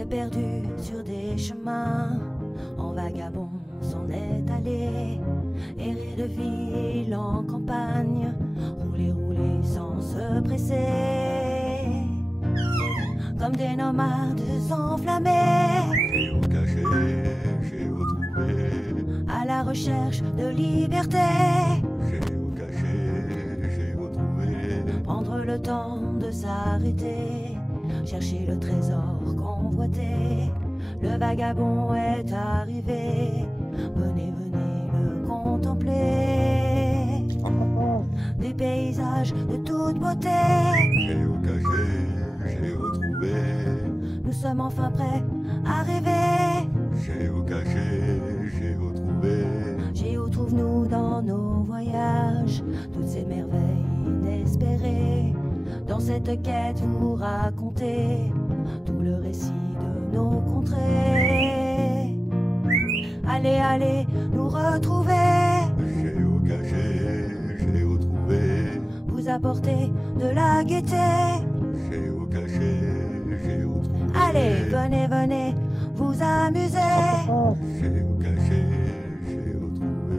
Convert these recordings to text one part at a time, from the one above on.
s'est perdu sur des chemins, en vagabond s'en est allé, errer de ville en campagne, rouler, rouler sans se presser, comme des nomades enflammés, Géocaché, géotrouvé, à la recherche de liberté. géocaché, géotrouvé, Prendre le temps de s'arrêter, chercher le trésor convoité. Le vagabond est arrivé, venez, venez le contempler. Des paysages de toute beauté, géocaché, géotrouvé, nous sommes enfin prêts à rêver. géocaché, géotrouvé, Géo trouve-nous dans nos voyages, toutes ces merveilles inespérées. Dans cette quête vous racontez tout le récit de nos contrées. Allez, allez, nous retrouver, géocaché, géotrouvé, vous apporter de la gaieté. géocaché, géotrouvé, Allez, venez, venez, vous amuser. géocaché, géotrouvé.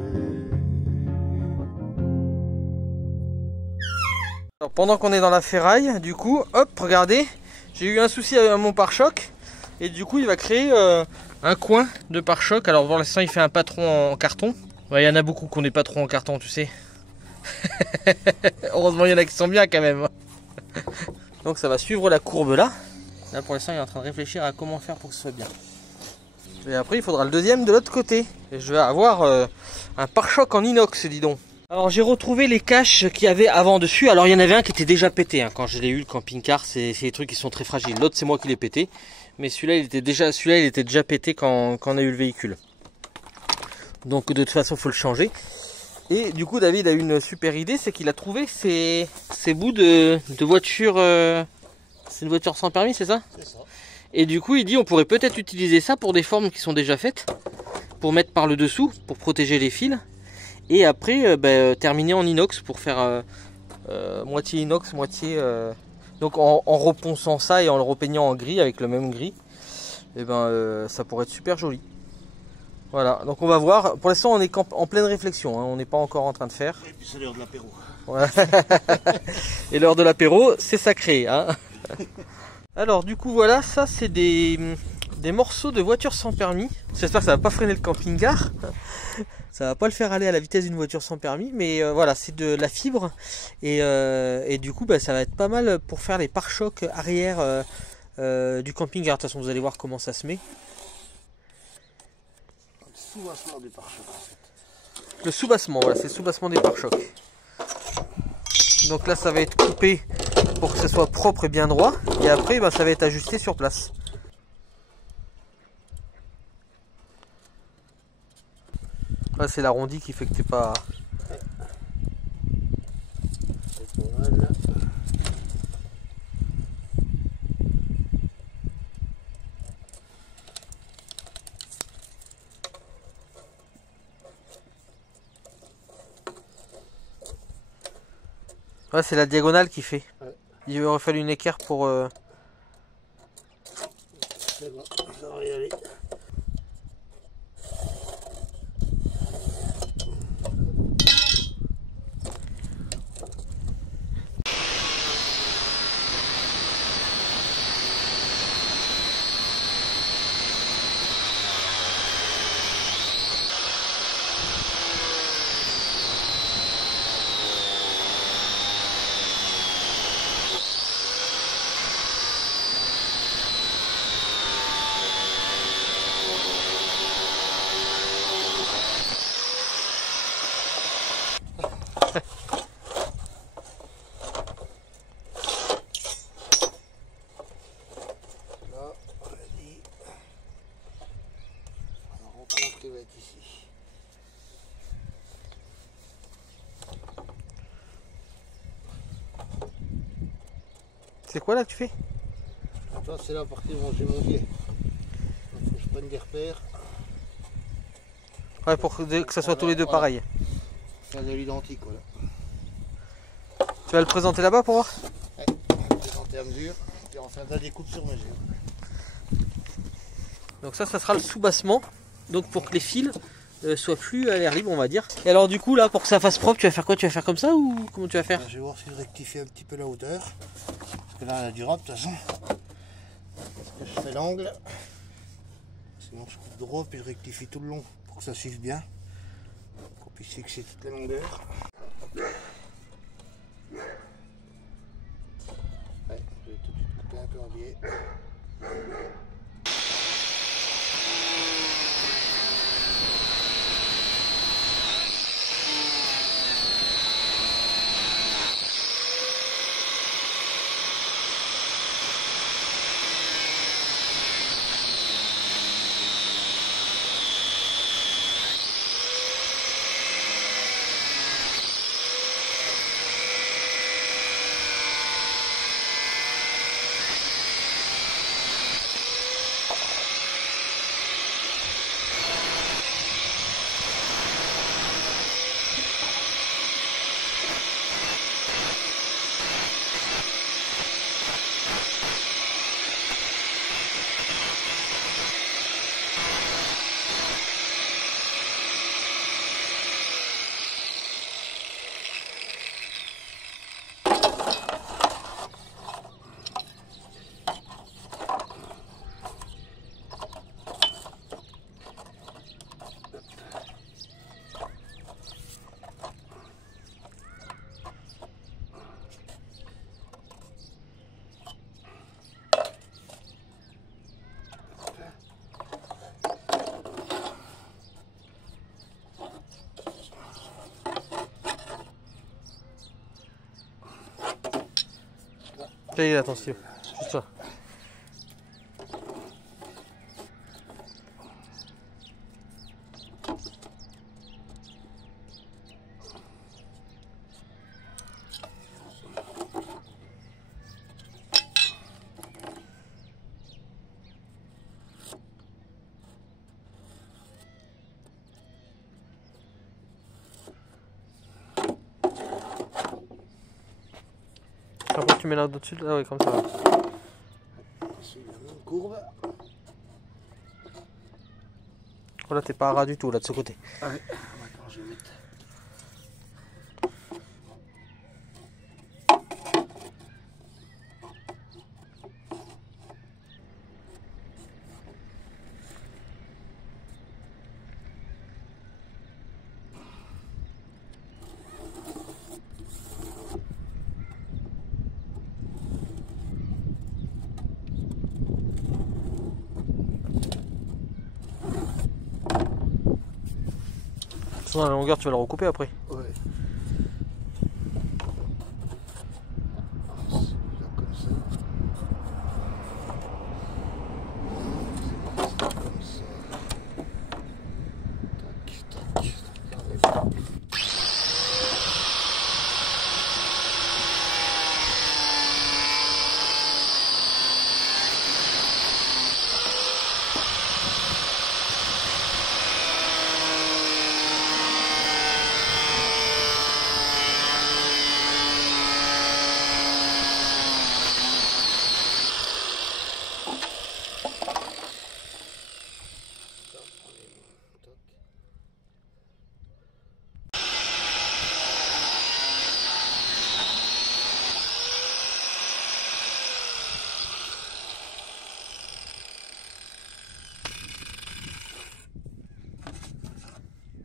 Alors, pendant qu'on est dans la ferraille, du coup, hop, regardez, j'ai eu un souci avec mon pare-choc et du coup il va créer un coin de pare-choc. Alors pour l'instant il fait un patron en carton. Ouais, il y en a beaucoup qui ont des patrons en carton, tu sais. Heureusement il y en a qui sont bien quand même. Donc ça va suivre la courbe là. Là pour l'instant il est en train de réfléchir à comment faire pour que ce soit bien. Et après il faudra le deuxième de l'autre côté. Et je vais avoir un pare-choc en inox, dis donc. Alors j'ai retrouvé les caches qu'il y avait avant dessus. Alors il y en avait un qui était déjà pété hein. Quand je l'ai eu, le camping-car, c'est des trucs qui sont très fragiles. L'autre c'est moi qui l'ai pété. Mais celui-là il était déjà pété quand on a eu le véhicule. Donc de toute façon il faut le changer. Et du coup David a eu une super idée, c'est qu'il a trouvé ces bouts de voiture. C'est une voiture sans permis, c'est ça? C'est ça. Et du coup il dit on pourrait peut-être utiliser ça pour des formes qui sont déjà faites. Pour mettre par le dessous, pour protéger les fils. Et après terminer en inox pour faire moitié inox, moitié... Donc en reponçant ça et en le repeignant en gris avec le même gris, et ça pourrait être super joli. Voilà, donc on va voir. Pour l'instant on est en pleine réflexion, hein. On n'est pas encore en train de faire. Et puis c'est l'heure de l'apéro. Ouais. Et l'heure de l'apéro, c'est sacré, hein. Alors du coup voilà, ça c'est des morceaux de voiture sans permis. J'espère que ça va pas freiner le camping-car. Ça va pas le faire aller à la vitesse d'une voiture sans permis, mais voilà, c'est de la fibre et du coup ça va être pas mal pour faire les pare-chocs arrière du camping-car. De toute façon vous allez voir comment ça se met. Le sous-bassement des pare-chocs en fait. Le sous-bassement, voilà, c'est le sous-bassement des pare-chocs. Donc là ça va être coupé pour que ce soit propre et bien droit, et après ça va être ajusté sur place. Là c'est l'arrondi qui fait que t'es pas... C'est pas mal. Ouais, c'est la diagonale qui fait. Ouais. Il aurait fallu une équerre pour... C'est bon, ça va y aller. Ici. C'est quoi là que tu fais? Ça c'est la partie où j'ai mon biais. Il faut que je prenne des repères. Ouais, pour que ça soit tous les deux pareils. Faire de l'identique, voilà. Tu vas le présenter là-bas pour voir? Ouais, présenter à mesure. Et on fait un tas de découpes sur mesure. Donc ça sera le sous-bassement. Donc pour que les fils soient plus à l'air libre, on va dire. Et alors du coup là, pour que ça fasse propre, tu vas faire quoi? Tu vas faire comme ça ou comment tu vas faire? Je vais voir si je rectifie un petit peu la hauteur. Parce que là, elle a du rap de toute façon. Parce que je fais l'angle. Sinon je coupe droit puis je rectifie tout le long pour que ça suive bien. Qu'on puisse fixer toute la longueur. Ouais, je vais tout de suite couper un peu en biais. Ça y est, attention, juste ça. Après tu mets là au-dessus, ah ouais, comme ça. Suivre la même courbe. Oh là t'es pas à ras du tout là de ce côté. Ouais, maintenant je vais mettre. Sinon la longueur tu vas le recouper après. Ouais. Comme ça. Tac, tac.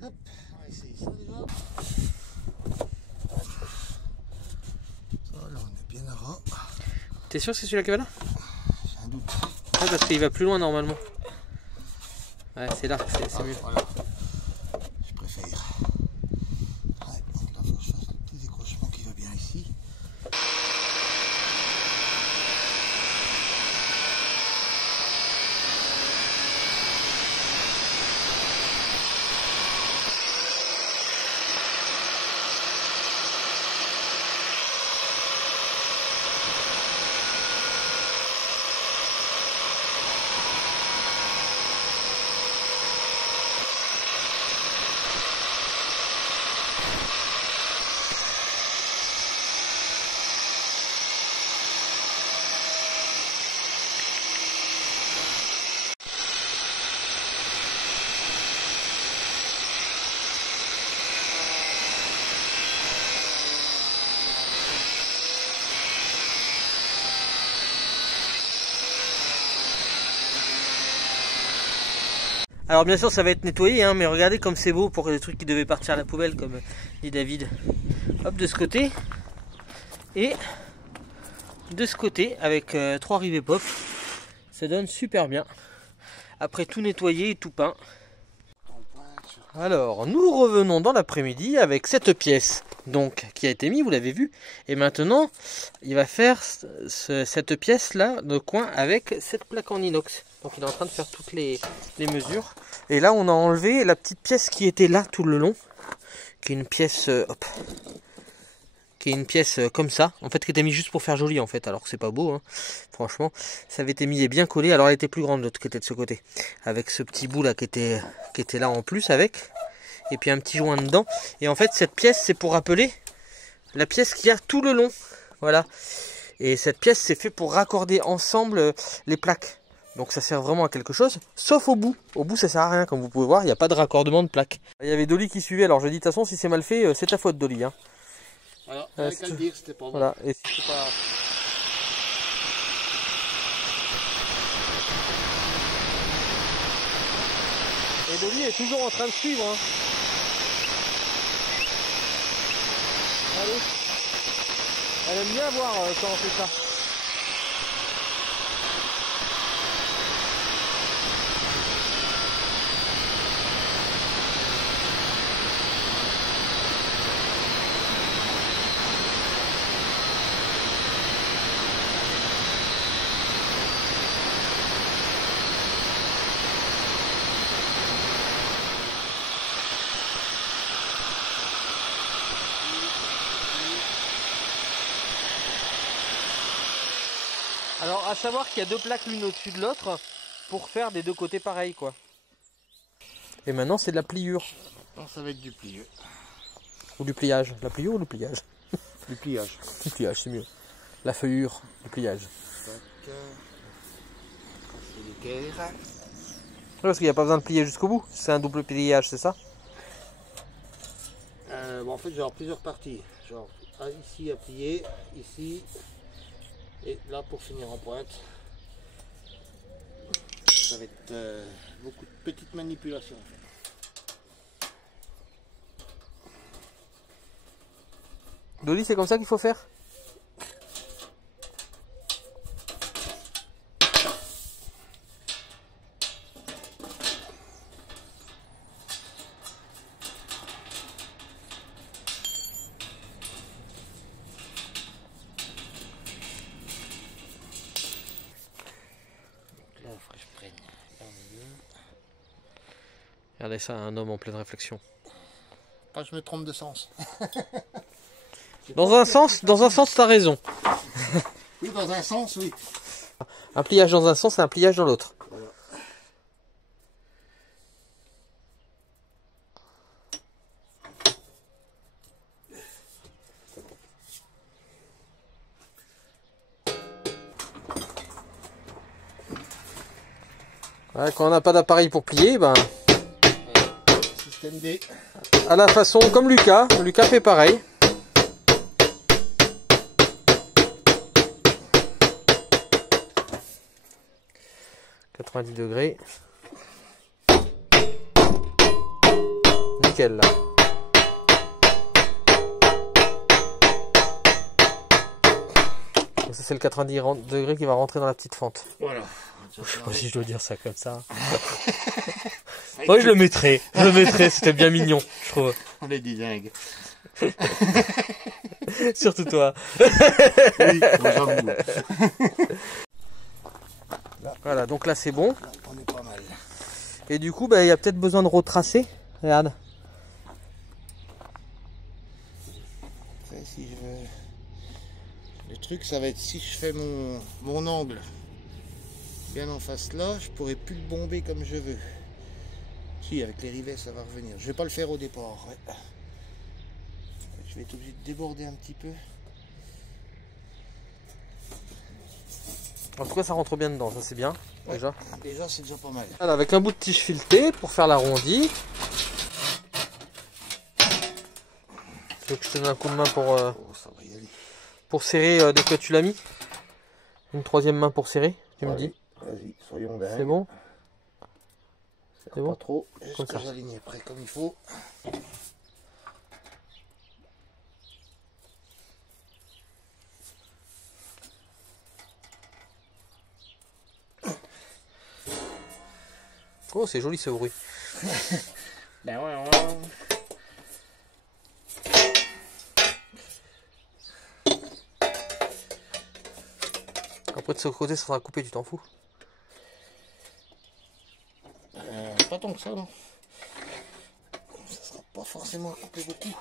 Hop, on va essayer ça déjà. Voilà, on est bien à ras. T'es sûr que c'est celui-là qui va là? J'ai un doute. Ouais, parce qu'il va plus loin normalement. Ouais, c'est là, c'est mieux. Voilà. Je préfère. Ouais, donc là, il faut que je fasse le petit décrochement qui va bien ici. Alors bien sûr ça va être nettoyé, hein, mais regardez comme c'est beau pour les trucs qui devaient partir à la poubelle, comme dit David. Hop, de ce côté. Et de ce côté, avec 3 rivets pop. Ça donne super bien. Après tout nettoyé et tout peint. Alors, nous revenons dans l'après-midi avec cette pièce donc qui a été mise, vous l'avez vu. Et maintenant, il va faire cette pièce-là de coin avec cette plaque en inox. Donc il est en train de faire toutes les mesures. Et là, on a enlevé la petite pièce qui était là tout le long. Qui est une pièce... hop, qui est une pièce comme ça, en fait qui était mis juste pour faire joli en fait, alors que c'est pas beau, hein. Franchement, ça avait été mis et bien collé, alors elle était plus grande de l'autre côté de ce côté, avec ce petit bout là qui était là en plus avec, et puis un petit joint dedans, et en fait cette pièce c'est pour rappeler la pièce qu'il y a tout le long, voilà, et cette pièce c'est fait pour raccorder ensemble les plaques, donc ça sert vraiment à quelque chose, sauf au bout ça sert à rien, comme vous pouvez voir, il n'y a pas de raccordement de plaques. Il y avait Dolly qui suivait, alors je dis de toute façon si c'est mal fait, c'est ta faute Dolly, hein. Voilà, avec à le dire, c'était pas bon. Voilà, et si c'est pas... Et Dolly est toujours en train de suivre, hein. Allez. Elle aime bien voir quand on fait ça. Alors à savoir qu'il y a 2 plaques l'une au-dessus de l'autre pour faire des 2 côtés pareils quoi. Et maintenant c'est de la pliure. Non, ça va être du pliure. Ou du pliage. La pliure ou le pliage? Du pliage. Du pliage c'est mieux. La feuillure, du pliage. Parce qu'il n'y a pas besoin de plier jusqu'au bout. C'est un double pliage, c'est ça? Bon, en fait genre plusieurs parties. Genre ici à plier, ici. Et là pour finir en pointe, ça va être beaucoup de petites manipulations. Dolly, c'est comme ça qu'il faut faire? Regardez ça, un homme en pleine réflexion. Pas je me trompe de sens. Dans un sens, t'as raison. Oui, dans un sens, oui. Un pliage dans un sens et un pliage dans l'autre. Voilà. Ouais, quand on n'a pas d'appareil pour plier, ben... Système D. À la façon comme Lucas. Lucas fait pareil. « 90 degrés. Nickel là. Ça c'est le 90 degrés qui va rentrer dans la petite fente. Voilà. Je sais pas si je dois dire ça comme ça. Ouais, je le mettrai, c'était bien mignon, je trouve. On est des dingues. Surtout toi. Oui, moi j'avoue. Voilà, donc là c'est bon. Là, on est pas mal. Et du coup, bah, il y a peut-être besoin de retracer. Regarde. Après, si je veux... Le truc, ça va être si je fais mon angle bien en face là, je pourrais plus le bomber comme je veux. Si, avec les rivets, ça va revenir. Je vais pas le faire au départ. Ouais. Je vais être obligé de déborder un petit peu. En tout cas, ça rentre bien dedans, ça c'est bien, Ouais. déjà. Déjà, c'est déjà pas mal. Voilà, avec un bout de tige filetée pour faire l'arrondi. Tu veux que je te donne un coup de main pour, Oh, ça va y aller. pour serrer dès que tu l'as mis? Une troisième main pour serrer, tu me dis? Vas-y, soyons dingues. C'est bon? C'est bon? Pas trop, Comme juste ça. que j'aligne près comme il faut. Oh, c'est joli ce bruit. Ben ouais. Après de ce côté, ça sera coupé, tu t'en fous? Pas tant que ça, non. Ça sera pas forcément coupé beaucoup.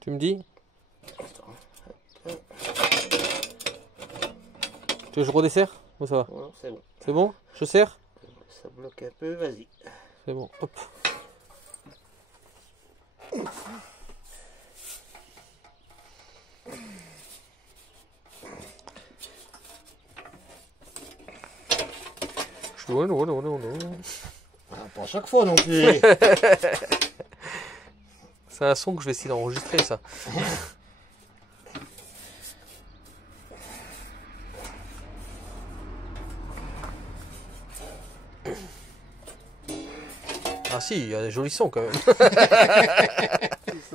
Tu me dis? Tu veux que je redesserre? Ou ça va? Voilà, c'est bon. C'est bon? Je serre? Ça bloque un peu, vas-y. C'est bon, hop. Pas chaque fois non plus. C'est un son que je vais essayer d'enregistrer, ça. Ah si, il y a des jolis sons quand même.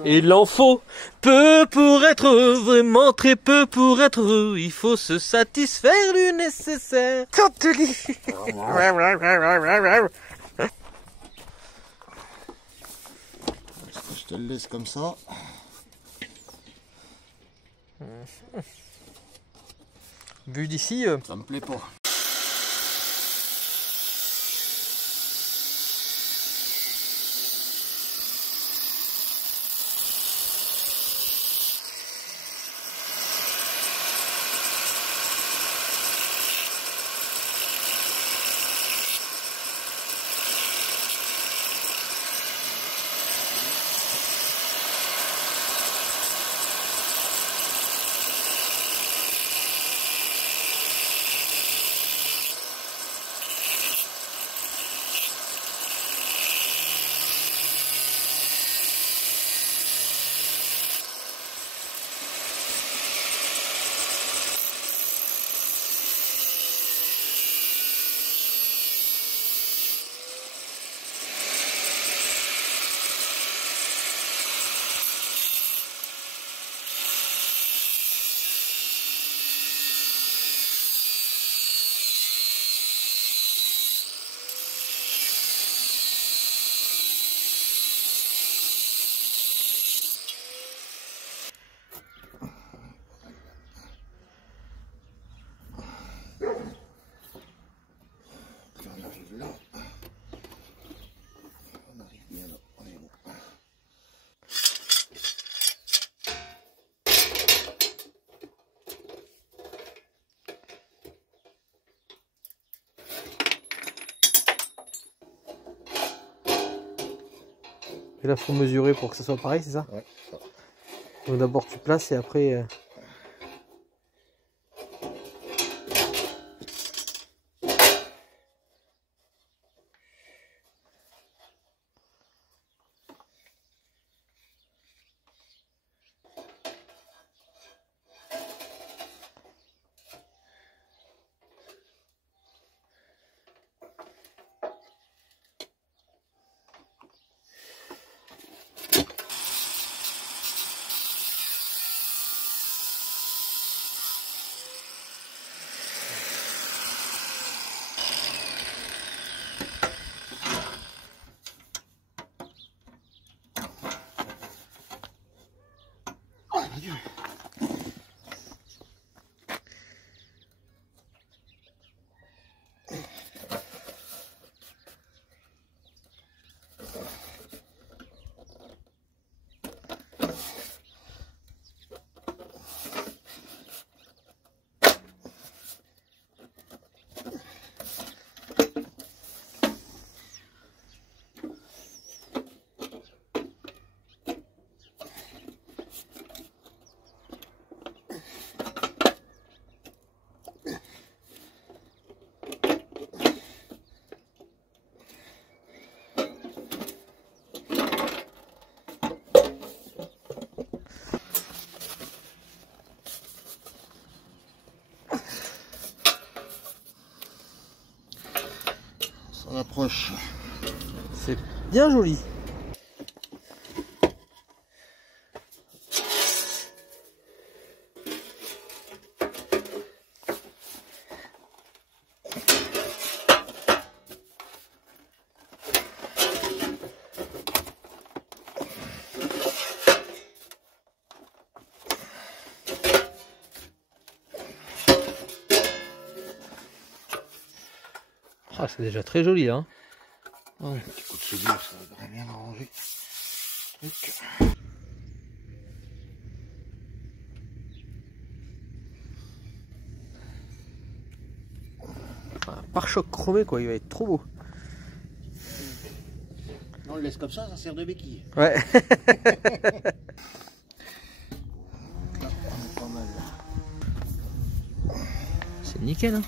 Il en faut peu pour être heureux, vraiment très peu pour être heureux. Il faut se satisfaire du nécessaire. Quand tu lis. Je te le laisse comme ça. Vu d'ici, Ça me plaît pas. On arrive là. On arrive bien là. On est bon. et là faut mesurer pour que ça soit pareil, c'est ça? Ouais, ça. Donc d'abord tu places et après... approche. C'est bien joli. Ah, c'est déjà très joli, hein. Ouais, un petit coup de soudure, ça va bien arranger le truc. Un pare-choc chromé, quoi, il va être trop beau. Non, on le laisse comme ça sert de béquille. Ouais. Pas mal. C'est nickel, hein.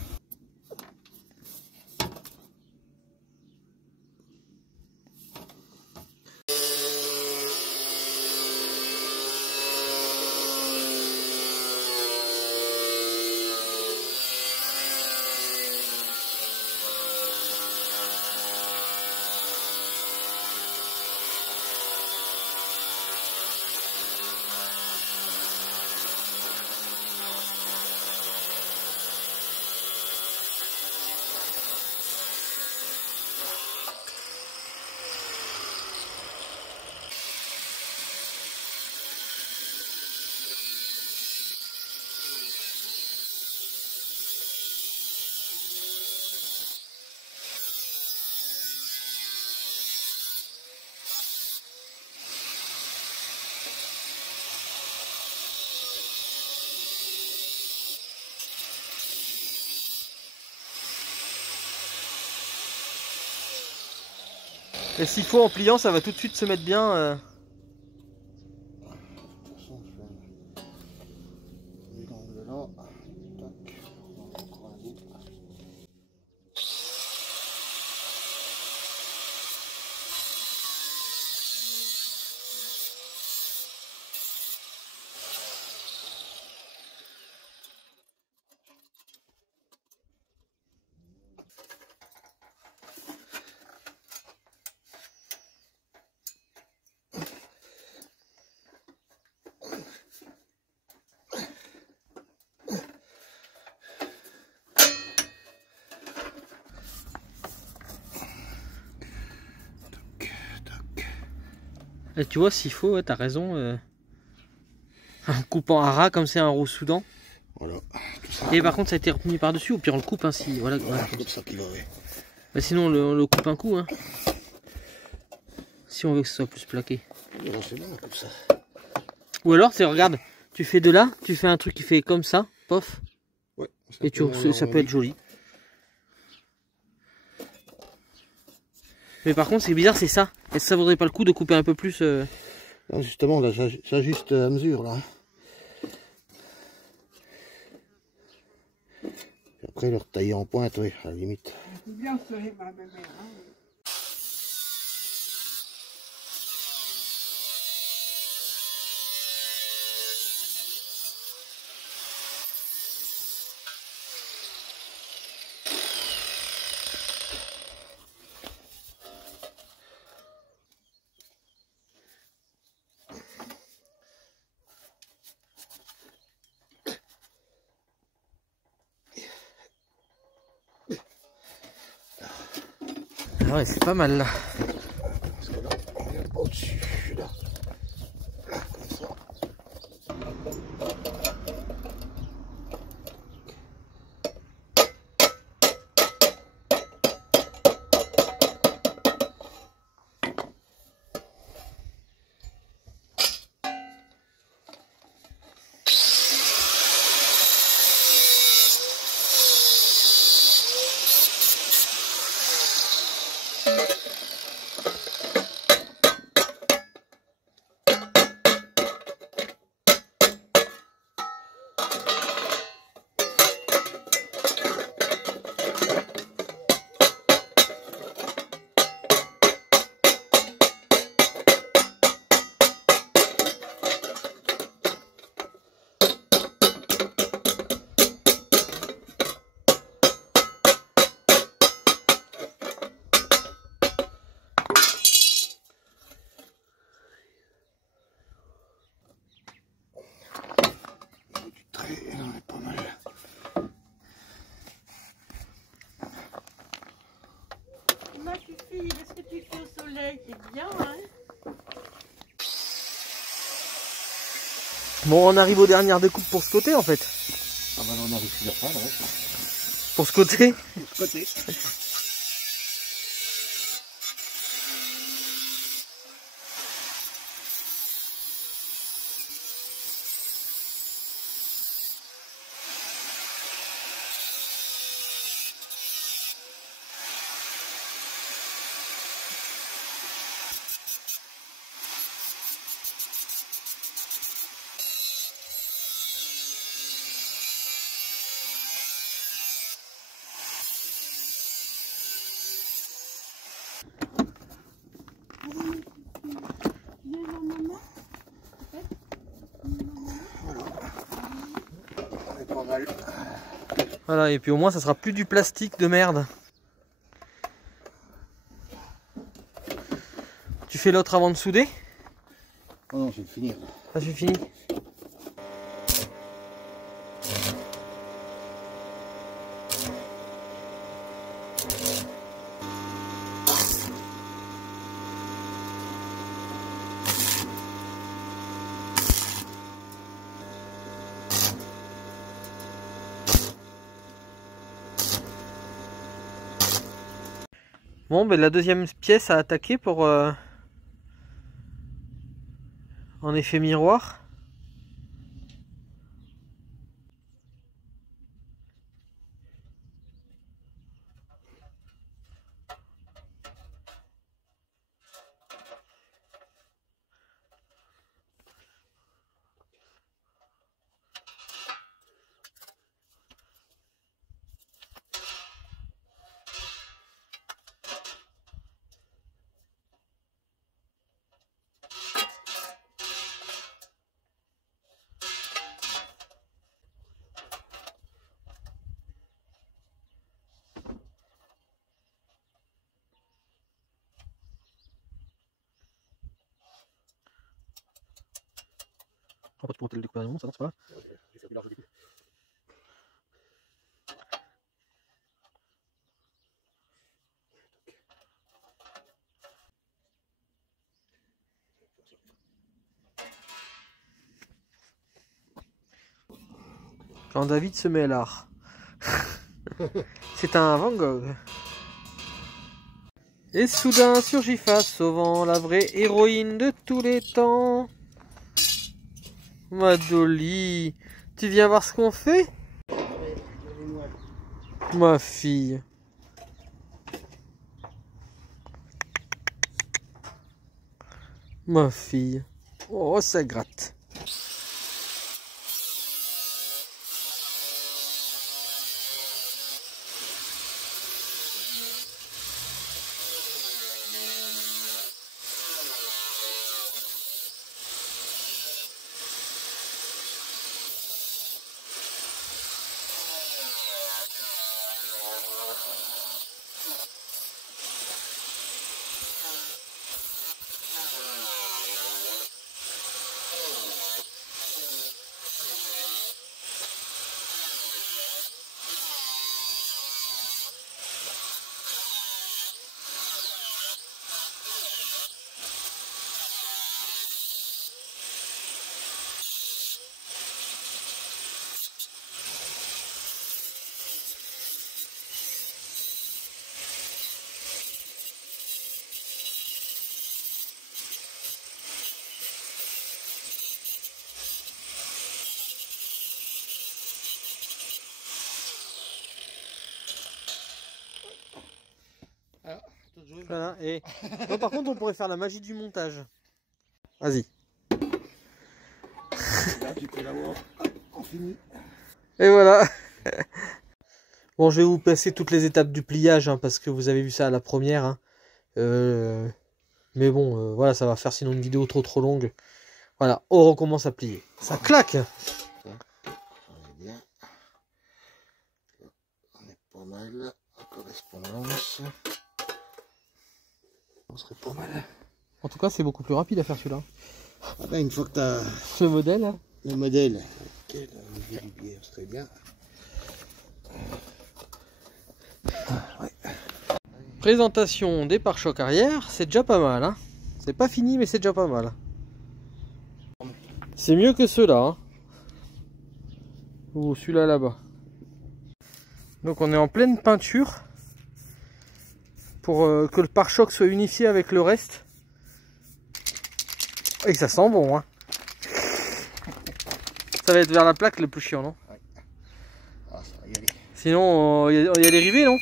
Et s'il faut en pliant, ça va tout de suite se mettre bien. De toute façon, je fais l'angle là. Tac. On va encore un bout. Et tu vois, s'il faut, ouais, t'as raison. En coupant à ras comme c'est un roux soudan. Voilà. Et par contre, ça a été remis par-dessus, ou puis on le coupe ainsi. Voilà, voilà. Comme ça qui va, ouais. Bah, sinon, on le coupe un coup. Hein. Si on veut que ce soit plus plaqué. Non, c'est bon comme ça. Ou alors, regarde, tu fais de là, tu fais un truc qui fait comme ça, pof. Ouais. Et ça peut être joli. Mais par contre, c'est bizarre, c'est ça. Est-ce que ça vaudrait pas le coup de couper un peu plus Non, justement, là, j'ajuste à mesure, là. Et après, le retailler en pointe, oui, à la limite. Bien serré, ma belle-mère. Hein. Ah ouais, c'est pas mal là. Parce que là, on est au-dessus, là. Là, comme ça. soleil, c'est bien, hein. Bon, on arrive aux dernières découpes pour ce côté en fait. Ah bah là, on arrive plusieurs fois, ouais. Pour ce côté. De ce côté. Pas mal. Voilà, et puis au moins ça sera plus du plastique de merde. Tu fais l'autre avant de souder? Oh non, je vais le finir. Ah, c'est fini. Bon, ben la deuxième pièce à attaquer pour en effet miroir. On va pas te monter le découpage du monde, ça non, c'est pas grave. J'ai fait du large découp. Quand David se met à l'art. C'est un Van Gogh. Et soudain surgit face au vent la vraie héroïne de tous les temps. Ma Dolly, tu viens voir ce qu'on fait? Ma fille. Ma fille. Oh, ça gratte. Voilà, et non, par contre on pourrait faire la magie du montage. Vas-y. Là, tu peux l'avoir. On finit. Et voilà. Bon, je vais vous passer toutes les étapes du pliage, hein, parce que vous avez vu ça à la première. Hein. Mais bon, voilà, ça va faire sinon une vidéo trop longue. Voilà, on recommence à plier. Ça claque. On est bien. On est pas mal en correspondance. On serait pas mal. En tout cas, c'est beaucoup plus rapide à faire celui-là. Ah ben, une fois que tu as Ce modèle. Hein. le modèle, quel biais, on serait bien. Ouais. Présentation des pare-chocs arrière, c'est déjà pas mal. Hein. C'est pas fini, mais c'est déjà pas mal. C'est mieux que ceux-là. Hein. Ou celui-là là-bas. Donc on est en pleine peinture pour que le pare-choc soit unifié avec le reste. Et ça sent bon. Hein. Ça va être vers la plaque le plus chiant, non? Ouais. Ah, ça va y aller. Sinon, il y a des rivets, non?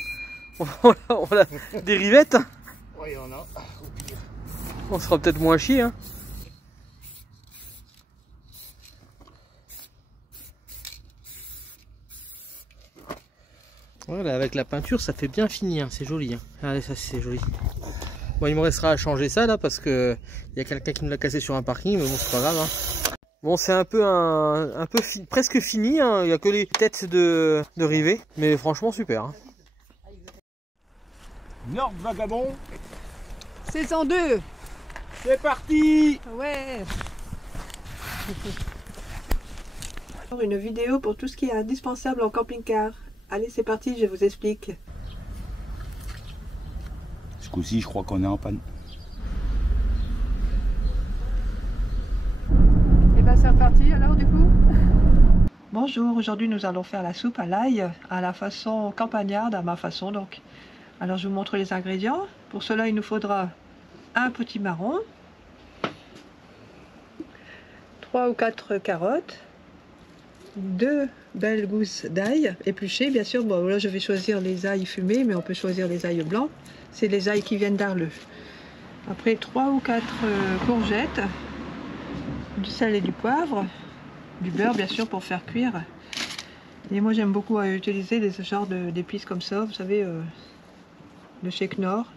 On a des rivettes. Ouais, il y en a. On sera peut-être moins chier. Hein. Voilà, avec la peinture, ça fait bien fini. Hein. C'est joli. Hein. Regardez, ça, c'est joli. Bon, il me restera à changer ça là parce que il y a quelqu'un qui me l'a cassé sur un parking, mais bon, c'est pas grave. Hein. Bon, c'est un peu presque fini. Hein. Il n'y a que les têtes de rivets, mais franchement super. Hein. Nord Vagabond, Saison 2. c'est parti. Ouais. Une vidéo pour tout ce qui est indispensable en camping-car. Allez, c'est parti, je vous explique. Ce coup-ci, je crois qu'on est en panne. Et ben c'est reparti alors du coup. Bonjour, aujourd'hui nous allons faire la soupe à l'ail à la façon campagnarde, à ma façon donc. Alors je vous montre les ingrédients. Pour cela il nous faudra un petit marron, 3 ou 4 carottes, 2 belles gousses d'ail épluchées bien sûr. Bon là je vais choisir les ails fumés, mais on peut choisir les ails blancs. C'est les ails qui viennent d'Arleux. Après 3 ou 4 courgettes, du sel et du poivre, du beurre bien sûr pour faire cuire. Et moi j'aime beaucoup utiliser des genres d'épices comme ça, vous savez, de chez Knorr.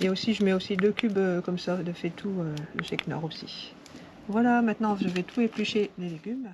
Et aussi je mets aussi 2 cubes comme ça de faitout de chez Knorr aussi. Voilà, maintenant je vais tout éplucher les légumes.